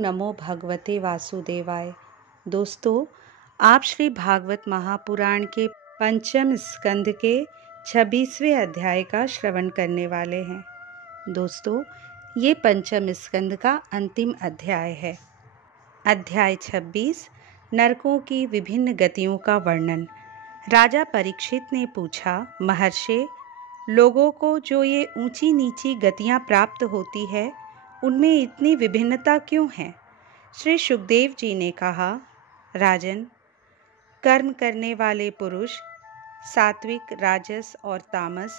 नमो भगवते वासुदेवाय। दोस्तों, आप श्री भागवत महापुराण के पंचम स्कंद के 26वें अध्याय का श्रवण करने वाले हैं। दोस्तों, ये पंचम स्कंद का अंतिम अध्याय है। अध्याय 26 नरकों की विभिन्न गतियों का वर्णन। राजा परीक्षित ने पूछा, महर्षि, लोगों को जो ये ऊंची नीची गतियां प्राप्त होती है, उनमें इतनी विभिन्नता क्यों है? श्री सुखदेव जी ने कहा, राजन, कर्म करने वाले पुरुष सात्विक, राजस और तामस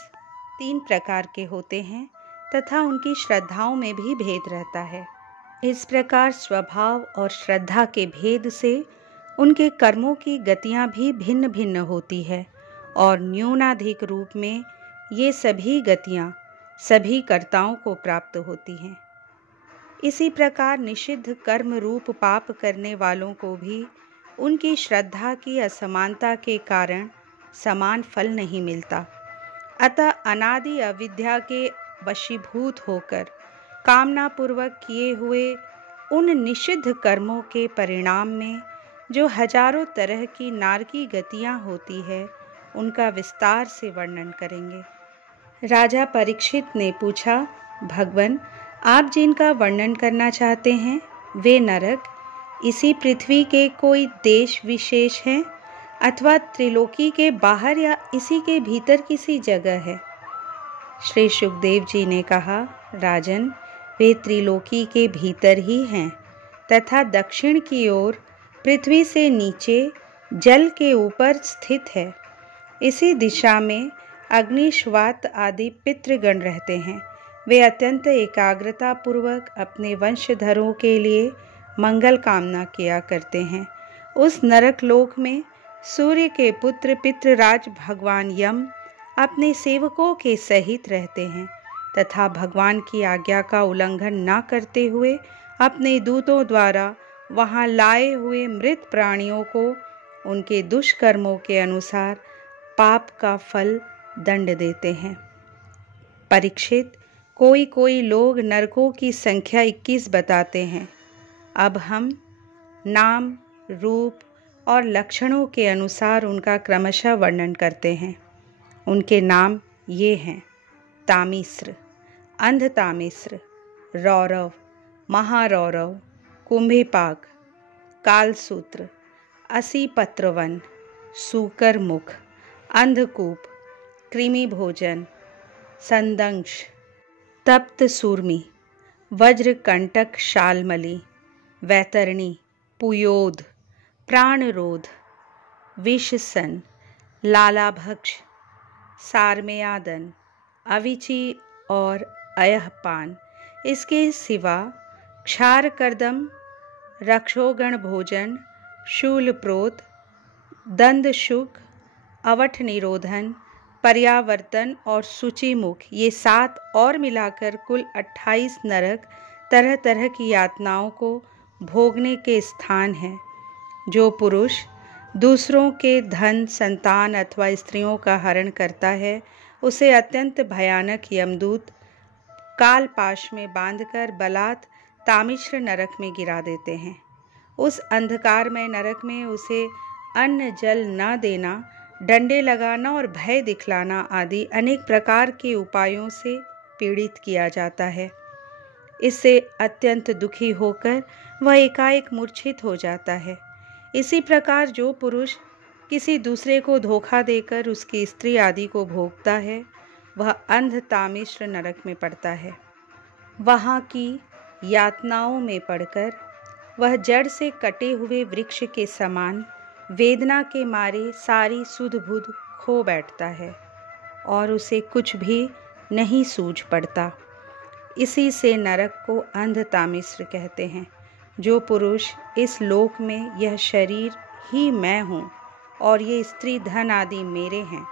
3 प्रकार के होते हैं तथा उनकी श्रद्धाओं में भी भेद रहता है। इस प्रकार स्वभाव और श्रद्धा के भेद से उनके कर्मों की गतियां भी भिन्न भिन्न होती है और न्यूनाधिक रूप में ये सभी गतियां सभी कर्ताओं को प्राप्त होती हैं। इसी प्रकार निषिद्ध कर्म रूप पाप करने वालों को भी उनकी श्रद्धा की असमानता के कारण समान फल नहीं मिलता। अतः अनादि अविद्या के वशीभूत होकर कामनापूर्वक किए हुए उन निषिद्ध कर्मों के परिणाम में जो हजारों तरह की नारकी गतियां होती है, उनका विस्तार से वर्णन करेंगे। राजा परीक्षित ने पूछा, भगवन, आप जिनका वर्णन करना चाहते हैं वे नरक इसी पृथ्वी के कोई देश विशेष हैं अथवा त्रिलोकी के बाहर या इसी के भीतर किसी जगह है? श्री सुखदेव जी ने कहा, राजन, वे त्रिलोकी के भीतर ही हैं तथा दक्षिण की ओर पृथ्वी से नीचे जल के ऊपर स्थित है। इसी दिशा में अग्निश्वात आदि पितृगण रहते हैं। वे अत्यंत एकाग्रता पूर्वक अपने वंशधरों के लिए मंगल कामना किया करते हैं। उस नरक लोक में सूर्य के पुत्र पितृराज भगवान यम अपने सेवकों के सहित रहते हैं तथा भगवान की आज्ञा का उल्लंघन न करते हुए अपने दूतों द्वारा वहां लाए हुए मृत प्राणियों को उनके दुष्कर्मों के अनुसार पाप का फल दंड देते हैं। परीक्षित, कोई कोई लोग नरकों की संख्या 21 बताते हैं। अब हम नाम, रूप और लक्षणों के अनुसार उनका क्रमशः वर्णन करते हैं। उनके नाम ये हैं: तामिश्र, अंधतामिश्र, रौरव, महारौरव, कुंभीपाक, कालसूत्र, असीपत्रवन, सूकर मुख, अंधकूप, कृमि भोजन, संदंश, तप्त सूर्मी, वज्रकंटक शालमली, वैतरणी, पुयोध, प्राणरोध, विषसन, लालाभक्ष, सारमेयादन, अविची और अयहपान। इसके सिवा क्षारकर्दम, रक्षोगण भोजन, शूलप्रोत, दंदशुक, अवठ निरोधन, पर्यावर्तन और सूचिमुख, ये 7 और मिलाकर कुल 28 नरक तरह तरह की यातनाओं को भोगने के स्थान हैं। जो पुरुष दूसरों के धन, संतान अथवा स्त्रियों का हरण करता है, उसे अत्यंत भयानक यमदूत कालपाश में बांधकर बलात् तामिश्र नरक में गिरा देते हैं। उस अंधकारमय नरक में उसे अन्न जल न देना, डंडे लगाना और भय दिखलाना आदि अनेक प्रकार के उपायों से पीड़ित किया जाता है। इससे अत्यंत दुखी होकर वह एकाएक मूर्छित हो जाता है। इसी प्रकार जो पुरुष किसी दूसरे को धोखा देकर उसकी स्त्री आदि को भोगता है, वह अंधतामिश्र नरक में पड़ता है। वहाँ की यातनाओं में पड़कर वह जड़ से कटे हुए वृक्ष के समान वेदना के मारे सारी सुध बुध खो बैठता है और उसे कुछ भी नहीं सूझ पड़ता। इसी से नरक को अंधतामिश्र कहते हैं। जो पुरुष इस लोक में यह शरीर ही मैं हूँ और ये स्त्री धन आदि मेरे हैं,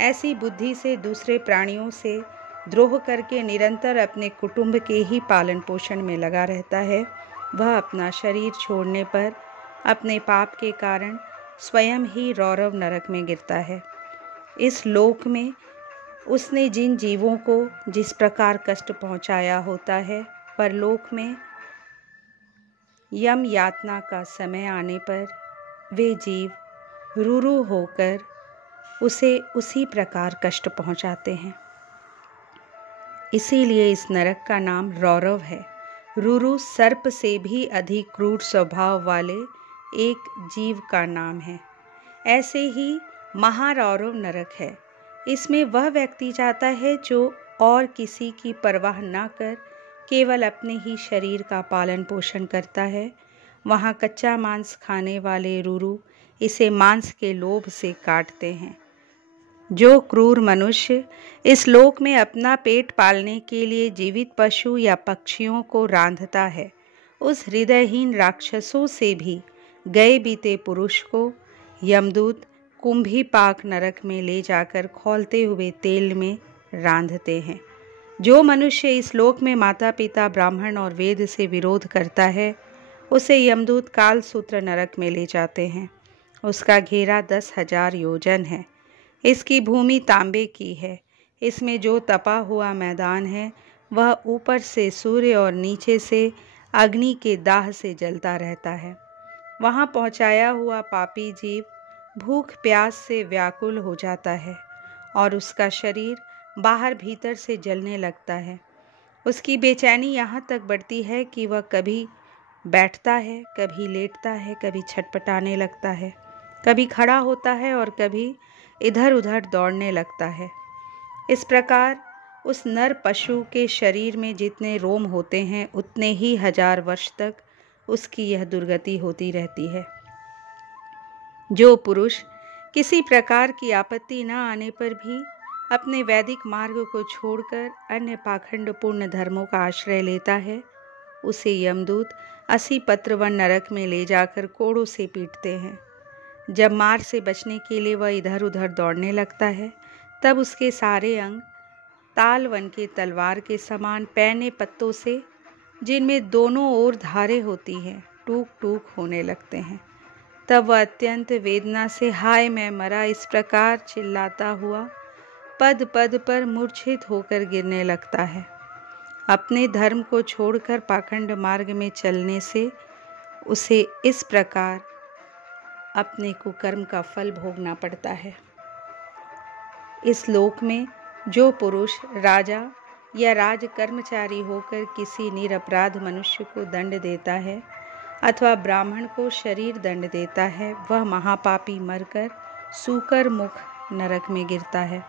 ऐसी बुद्धि से दूसरे प्राणियों से द्रोह करके निरंतर अपने कुटुंब के ही पालन पोषण में लगा रहता है, वह अपना शरीर छोड़ने पर अपने पाप के कारण स्वयं ही रौरव नरक में गिरता है। इस लोक में उसने जिन जीवों को जिस प्रकार कष्ट पहुंचाया होता है, परलोक में यम यातना का समय आने पर वे जीव रूरू होकर उसे उसी प्रकार कष्ट पहुंचाते हैं। इसीलिए इस नरक का नाम रौरव है। रूरू सर्प से भी अधिक क्रूर स्वभाव वाले एक जीव का नाम है। ऐसे ही महारौरव नरक है। इसमें वह व्यक्ति जाता है जो और किसी की परवाह न कर केवल अपने ही शरीर का पालन पोषण करता है। वहाँ कच्चा मांस खाने वाले रूरू इसे मांस के लोभ से काटते हैं। जो क्रूर मनुष्य इस लोक में अपना पेट पालने के लिए जीवित पशु या पक्षियों को रांधता है, उस हृदयहीन राक्षसों से भी गए बीते पुरुष को यमदूत कुंभीपाक नरक में ले जाकर खौलते हुए तेल में रांधते हैं। जो मनुष्य इस लोक में माता पिता ब्राह्मण और वेद से विरोध करता है, उसे यमदूत कालसूत्र नरक में ले जाते हैं। उसका घेरा 10,000 योजन है। इसकी भूमि तांबे की है। इसमें जो तपा हुआ मैदान है वह ऊपर से सूर्य और नीचे से अग्नि के दाह से जलता रहता है। वहाँ पहुँचाया हुआ पापी जीव भूख प्यास से व्याकुल हो जाता है और उसका शरीर बाहर भीतर से जलने लगता है। उसकी बेचैनी यहाँ तक बढ़ती है कि वह कभी बैठता है, कभी लेटता है, कभी छटपटाने लगता है, कभी खड़ा होता है और कभी इधर उधर दौड़ने लगता है। इस प्रकार उस नर पशु के शरीर में जितने रोम होते हैं उतने ही 1000 वर्ष तक उसकी यह दुर्गति होती रहती है। जो पुरुष किसी प्रकार की आपत्ति न आने पर भी अपने वैदिक मार्ग को छोड़कर अन्य पाखंडपूर्ण धर्मों का आश्रय लेता है, उसे यमदूत 80 पत्रवन नरक में ले जाकर कोड़ों से पीटते हैं। जब मार से बचने के लिए वह इधर उधर दौड़ने लगता है, तब उसके सारे अंग तालवन के तलवार के समान पैने पत्तों से, जिनमें दोनों ओर धारें होती हैं, टूक टूक होने लगते हैं। तब वह अत्यंत वेदना से हाय मैं मरा इस प्रकार चिल्लाता हुआ पद पद पर मूर्छित होकर गिरने लगता है। अपने धर्म को छोड़कर पाखंड मार्ग में चलने से उसे इस प्रकार अपने कुकर्म का फल भोगना पड़ता है। इस लोक में जो पुरुष राजा या राज कर्मचारी होकर किसी निरपराध मनुष्य को दंड देता है अथवा ब्राह्मण को शरीर दंड देता है, वह महापापी मरकर सूकर मुख नरक में गिरता है।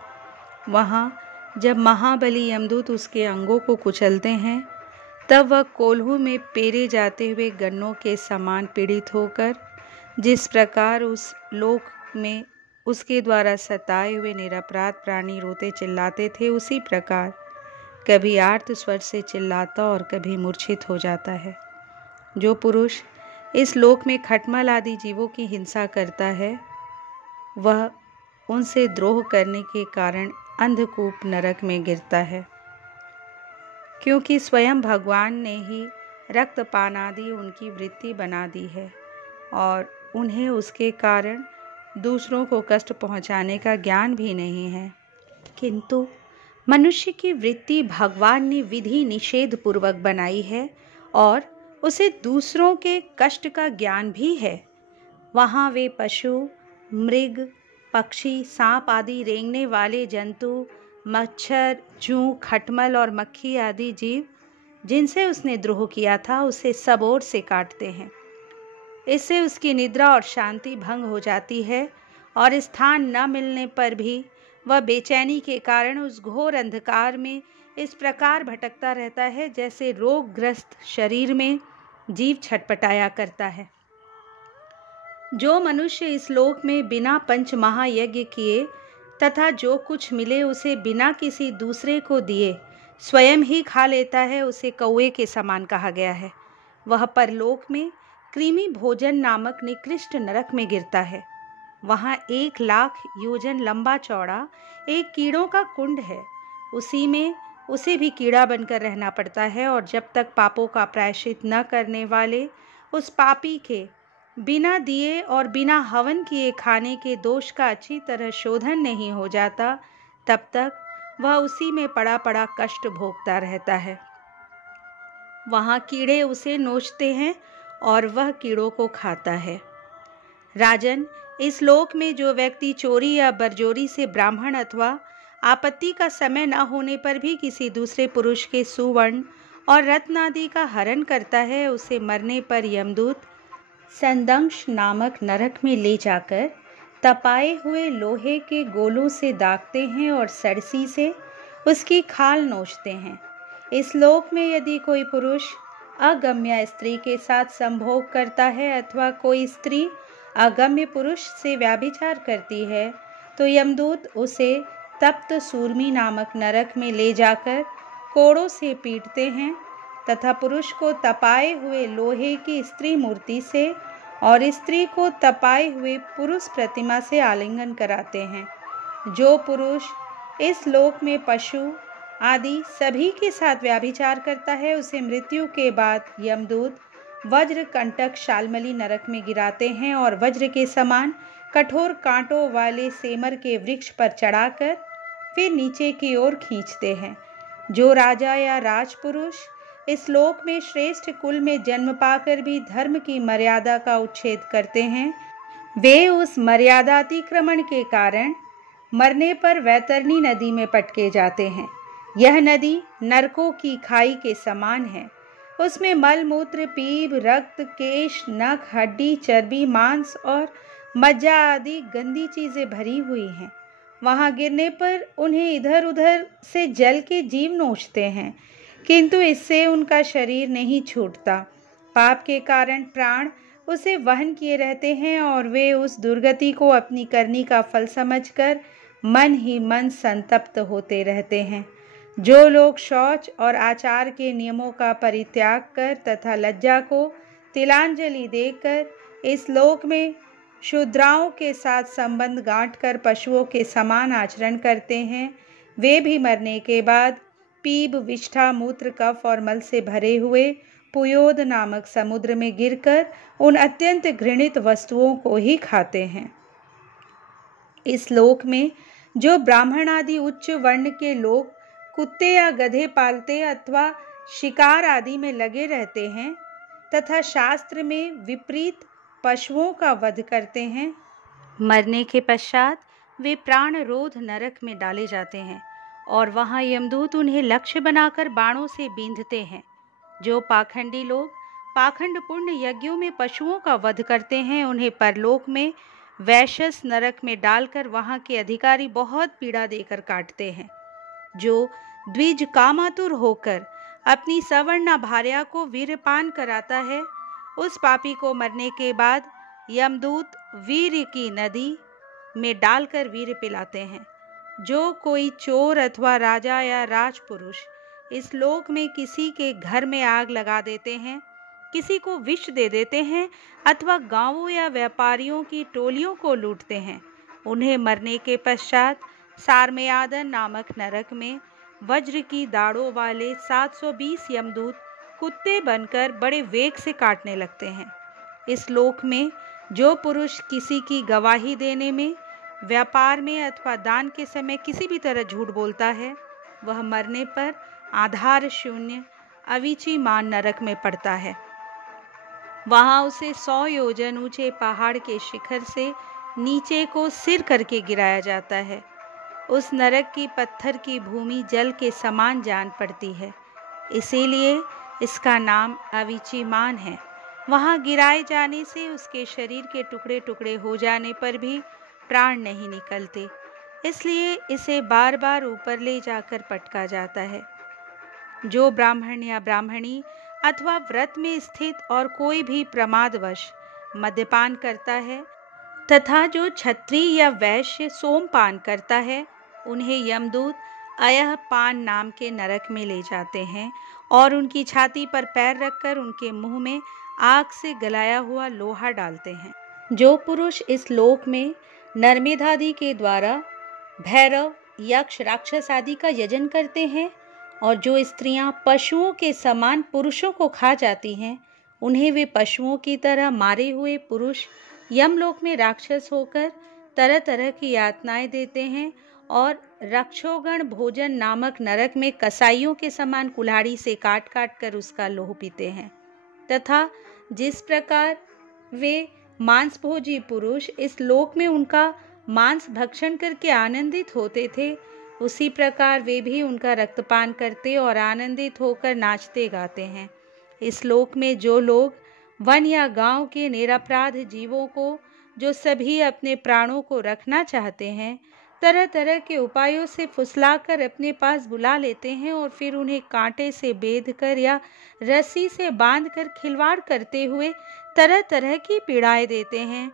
वहाँ जब महाबली यमदूत उसके अंगों को कुचलते हैं, तब वह कोल्हू में पेरे जाते हुए गन्नों के समान पीड़ित होकर जिस प्रकार उस लोक में उसके द्वारा सताए हुए निरपराध प्राणी रोते चिल्लाते थे, उसी प्रकार कभी आर्त स्वर से चिल्लाता और कभी मूर्छित हो जाता है। जो पुरुष इस लोक में खटमल आदि जीवों की हिंसा करता है, वह उनसे द्रोह करने के कारण अंधकूप नरक में गिरता है, क्योंकि स्वयं भगवान ने ही रक्तपान आदि उनकी वृत्ति बना दी है और उन्हें उसके कारण दूसरों को कष्ट पहुंचाने का ज्ञान भी नहीं है। किंतु मनुष्य की वृत्ति भगवान ने विधि निषेध पूर्वक बनाई है और उसे दूसरों के कष्ट का ज्ञान भी है। वहाँ वे पशु, मृग, पक्षी, सांप आदि रेंगने वाले जंतु, मच्छर, जूं, खटमल और मक्खी आदि जीव जिनसे उसने द्रोह किया था, उसे सब ओर से काटते हैं। इससे उसकी निद्रा और शांति भंग हो जाती है और स्थान न मिलने पर भी वह बेचैनी के कारण उस घोर अंधकार में इस प्रकार भटकता रहता है जैसे रोगग्रस्त शरीर में जीव छटपटाया करता है। जो मनुष्य इस लोक में बिना पंच महायज्ञ किए तथा जो कुछ मिले उसे बिना किसी दूसरे को दिए स्वयं ही खा लेता है, उसे कौवे के समान कहा गया है। वह परलोक में कृमि भोजन नामक निकृष्ट नरक में गिरता है। वहाँ 1,00,000 योजन लंबा चौड़ा एक कीड़ों का कुंड है। उसी में उसे भी कीड़ा बनकर रहना पड़ता है और जब तक पापों का प्रायश्चित न करने वाले उस पापी के बिना दिए और बिना हवन किए खाने के दोष का अच्छी तरह शोधन नहीं हो जाता, तब तक वह उसी में पड़ा पड़ा कष्ट भोगता रहता है। वहाँ कीड़े उसे नोचते हैं और वह कीड़ों को खाता है। राजन, इस लोक में जो व्यक्ति चोरी या बरजोरी से ब्राह्मण अथवा आपत्ति का समय न होने पर भी किसी दूसरे पुरुष के सुवर्ण और रत्न आदि का हरण करता है, उसे मरने पर यमदूत संदंश नामक नरक में ले जाकर तपाए हुए लोहे के गोलों से दागते हैं और सरसी से उसकी खाल नोचते हैं। इस लोक में यदि कोई पुरुष अगम्य स्त्री के साथ संभोग करता है अथवा कोई स्त्री अगम्य पुरुष से व्याभिचार करती है, तो यमदूत उसे तप्त सूर्मी नामक नरक में ले जाकर कोड़ों से पीटते हैं तथा पुरुष को तपाए हुए लोहे की स्त्री मूर्ति से और स्त्री को तपाए हुए पुरुष प्रतिमा से आलिंगन कराते हैं। जो पुरुष इस लोक में पशु आदि सभी के साथ व्याभिचार करता है, उसे मृत्यु के बाद यमदूत वज्र कंटक शालमली नरक में गिराते हैं और वज्र के समान कठोर कांटों वाले सेमर के वृक्ष पर चढ़ाकर फिर नीचे की ओर खींचते हैं। जो राजा या राजपुरुष इस लोक में श्रेष्ठ कुल में जन्म पाकर भी धर्म की मर्यादा का उच्छेद करते हैं, वे उस मर्यादातिक्रमण के कारण मरने पर वैतरणी नदी में पटके जाते हैं। यह नदी नरकों की खाई के समान है। उसमें मल मूत्र, पीप, रक्त, केश, नख, हड्डी, चर्बी, मांस और मज्जा आदि गंदी चीजें भरी हुई हैं। वहां गिरने पर उन्हें इधर उधर से जल के जीव नोचते हैं, किंतु इससे उनका शरीर नहीं छूटता। पाप के कारण प्राण उसे वहन किए रहते हैं और वे उस दुर्गति को अपनी करनी का फल समझकर मन ही मन संतप्त होते रहते हैं। जो लोग शौच और आचार के नियमों का परित्याग कर तथा लज्जा को तिलांजलि देकर इस लोक में शूद्राओं के साथ संबंध गांठकर पशुओं के समान आचरण करते हैं, वे भी मरने के बाद पीप, विष्ठा, मूत्र, कफ और मल से भरे हुए पुयोद नामक समुद्र में गिरकर उन अत्यंत घृणित वस्तुओं को ही खाते हैं। इस लोक में जो ब्राह्मण आदि उच्च वर्ण के लोग कुत्ते या गधे पालते अथवा शिकार आदि में लगे रहते हैं तथा शास्त्र में विपरीत पशुओं का वध करते हैं, मरने के पश्चात वे प्राण रोध नरक में डाले जाते हैं और वहां यमदूत उन्हें लक्ष्य बनाकर बाणों से बींधते हैं। जो पाखंडी लोग पाखंडपूर्ण यज्ञों में पशुओं का वध करते हैं, उन्हें परलोक में वैश्यस नरक में डालकर वहां के अधिकारी बहुत पीड़ा देकर काटते हैं। जो द्विज कामातुर होकर अपनी सवर्णा भार्या को वीरपान कराता है, उस पापी को मरने के बाद यमदूत वीर की नदी में डालकर वीर पिलाते हैं। जो कोई चोर अथवा राजा या राजपुरुष इस लोक में किसी के घर में आग लगा देते हैं, किसी को विष दे देते हैं अथवा गांवों या व्यापारियों की टोलियों को लूटते हैं, उन्हें मरने के पश्चात सारमेयादन नामक नरक में वज्र की दाढ़ों वाले 720 यमदूत कुत्ते बनकर बड़े वेग से काटने लगते हैं। इस लोक में जो पुरुष किसी की गवाही देने में, व्यापार में अथवा दान के समय किसी भी तरह झूठ बोलता है, वह मरने पर आधार शून्य अविचीमान नरक में पड़ता है। वहां उसे 100 योजन ऊंचे पहाड़ के शिखर से नीचे को सिर करके गिराया जाता है। उस नरक की पत्थर की भूमि जल के समान जान पड़ती है, इसीलिए इसका नाम अविचीमान है। वहां गिराए जाने से उसके शरीर के टुकड़े टुकड़े हो जाने पर भी प्राण नहीं निकलते, इसलिए इसे बार बार ऊपर ले जाकर पटका जाता है। जो ब्राह्मण या ब्राह्मणी अथवा व्रत में स्थित और कोई भी प्रमादवश मद्यपान करता है तथा जो क्षत्रिय या वैश्य सोमपान करता है, उन्हें यमदूत अयह पान नाम के नरक में ले जाते हैं और उनकी छाती पर पैर रखकर उनके मुंह में आग से गलाया हुआ लोहा डालते हैं। जो पुरुष इस लोक में नर्मेधादि के द्वारा भैरव, यक्ष, राक्षस आदि का यजन करते हैं और जो स्त्रियां पशुओं के समान पुरुषों को खा जाती हैं, उन्हें वे पशुओं की तरह मारे हुए पुरुष यमलोक में राक्षस होकर तरह तरह की यातनाएं देते हैं और रक्षोगण भोजन नामक नरक में कसाईयों के समान कुल्हाड़ी से काट काट कर उसका लोह पीते हैं तथा जिस प्रकार वे मांसभोजी पुरुष इस लोक में उनका मांस भक्षण करके आनंदित होते थे, उसी प्रकार वे भी उनका रक्तपान करते और आनंदित होकर नाचते गाते हैं। इस लोक में जो लोग वन या गांव के निरपराध जीवों को, जो सभी अपने प्राणों को रखना चाहते हैं, तरह तरह के उपायों से फुसलाकर अपने पास बुला लेते हैं और फिर उन्हें कांटे से बेधकर या रस्सी से बांधकर खिलवाड़ करते हुए तरह तरह की पीड़ाएं देते हैं,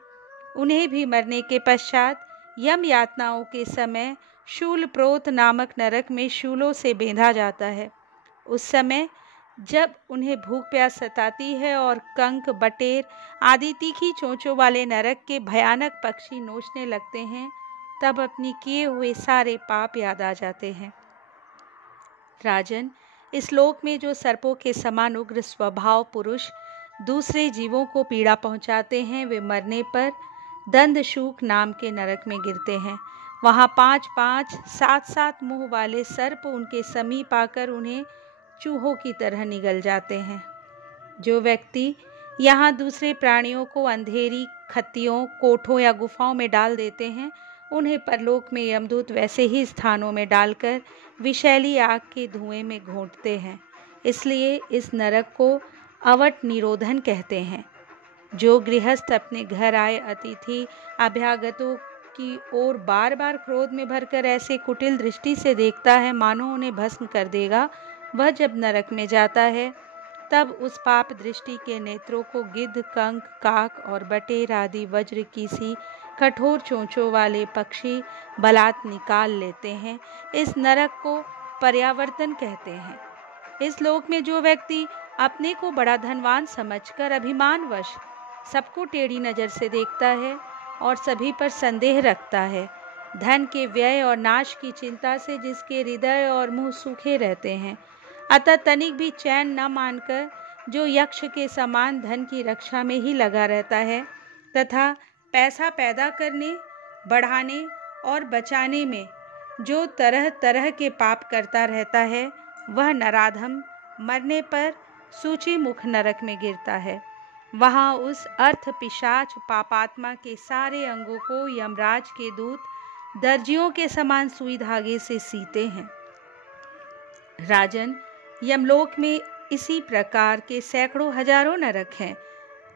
उन्हें भी मरने के पश्चात यम यातनाओं के समय शूल प्रोत नामक नरक में शूलों से बेंधा जाता है। उस समय जब उन्हें भूख प्यास सताती है और कंक, बटेर आदि तीखी चोंचों वाले नरक के भयानक पक्षी नोचने लगते हैं, तब अपनी किए हुए सारे पाप याद आ जाते हैं। राजन, इस लोक में जो सर्पों के समान उग्र स्वभाव पुरुष दूसरे जीवों को पीड़ा पहुंचाते हैं, वे मरने पर दंदशूक नाम के नरक में गिरते हैं। वहाँ 5-5, 7-7 मुंह वाले सर्प उनके समीप आकर उन्हें चूहों की तरह निगल जाते हैं। जो व्यक्ति यहाँ दूसरे प्राणियों को अंधेरी खत्तियों, कोठों या गुफाओं में डाल देते हैं, उन्हें परलोक में यमदूत वैसे ही स्थानों में डालकर विषैली आग के धुएं में घोंटते हैं। इसलिए इस नरक को अवट निरोधन कहते हैं। जो गृहस्थ अपने घर आए अतिथि अभ्यागतों की ओर बार बार क्रोध में भरकर ऐसे कुटिल दृष्टि से देखता है मानो उन्हें भस्म कर देगा, वह जब नरक में जाता है तब उस पाप दृष्टि के नेत्रों को गिद्ध, कंक, काक और बटेर आदि वज्र की सी कठोर चोंचों वाले पक्षी बलात् निकाल लेते हैं। इस नरक को पर्यावर्तन कहते हैं। इस लोक में जो व्यक्ति अपने को बड़ा धनवान समझकर अभिमानवश सबको टेढ़ी नज़र से देखता है और सभी पर संदेह रखता है, धन के व्यय और नाश की चिंता से जिसके हृदय और मुंह सूखे रहते हैं, अतः तनिक भी चैन न मानकर जो यक्ष के समान धन की रक्षा में ही लगा रहता है तथा पैसा पैदा करने, बढ़ाने और बचाने में जो तरह तरह के पाप करता रहता है, वह नराधम मरने पर सूची मुख नरक में गिरता है। वहाँ उस अर्थ पिशाच पापात्मा के सारे अंगों को यमराज के दूत दर्जियों के समान सुई धागे से सीते हैं। राजन, यमलोक में इसी प्रकार के सैकड़ों हजारों नरक हैं।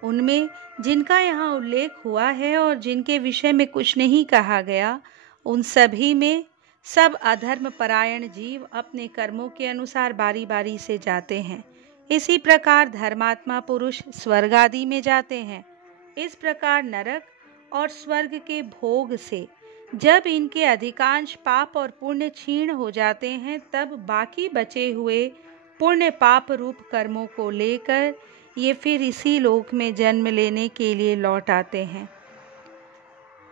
उनमें जिनका यहाँ उल्लेख हुआ है और जिनके विषय में कुछ नहीं कहा गया, उन सभी में सब अधर्म परायण जीव अपने कर्मों के अनुसार बारी बारी से जाते हैं। इसी प्रकार धर्मात्मा पुरुष स्वर्ग आदि में जाते हैं। इस प्रकार नरक और स्वर्ग के भोग से जब इनके अधिकांश पाप और पुण्य क्षीण हो जाते हैं, तब बाकी बचे हुए पुण्य पाप रूप कर्मों को लेकर ये फिर इसी लोक में जन्म लेने के लिए लौट आते हैं।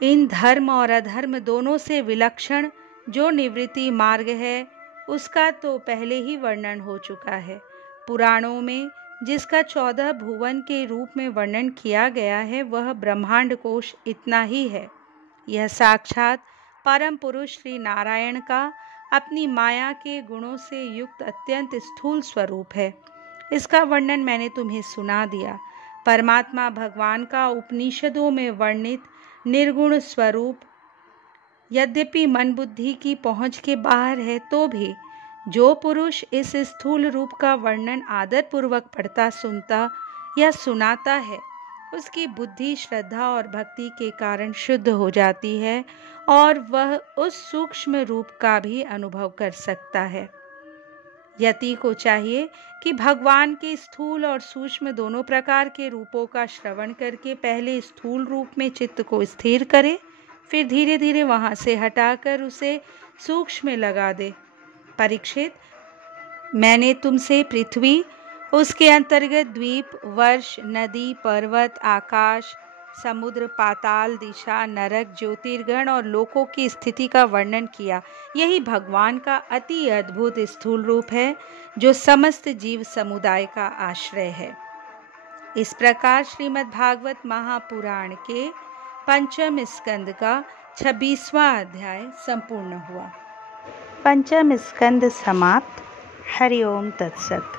इन धर्म और अधर्म दोनों से विलक्षण जो निवृत्ति मार्ग है, उसका तो पहले ही वर्णन हो चुका है। पुराणों में जिसका 14 भुवन के रूप में वर्णन किया गया है, वह ब्रह्मांड कोश इतना ही है। यह साक्षात परम पुरुष श्री नारायण का अपनी माया के गुणों से युक्त अत्यंत स्थूल स्वरूप है। इसका वर्णन मैंने तुम्हें सुना दिया। परमात्मा भगवान का उपनिषदों में वर्णित निर्गुण स्वरूप यद्यपि मन बुद्धि की पहुँच के बाहर है, तो भी जो पुरुष इस स्थूल रूप का वर्णन आदर पूर्वक पढ़ता, सुनता या सुनाता है, उसकी बुद्धि श्रद्धा और भक्ति के कारण शुद्ध हो जाती है और वह उस सूक्ष्म रूप का भी अनुभव कर सकता है। यति को चाहिए कि भगवान के स्थूल और सूक्ष्म दोनों प्रकार के रूपों का श्रवण करके पहले स्थूल रूप में चित्त को स्थिर करे, फिर धीरे धीरे वहाँ से हटाकर उसे सूक्ष्म में लगा दे। परीक्षित, मैंने तुमसे पृथ्वी, उसके अंतर्गत द्वीप, वर्ष, नदी, पर्वत, आकाश, समुद्र, पाताल, दिशा, नरक, ज्योतिर्गण और लोकों की स्थिति का वर्णन किया। यही भगवान का अति अद्भुत स्थूल रूप है जो समस्त जीव समुदाय का आश्रय है। इस प्रकार श्रीमद् भागवत महापुराण के पंचम स्कंद का 26वां अध्याय संपूर्ण हुआ। पंचम स्कंद समाप्त। हरि ओम तत्सत।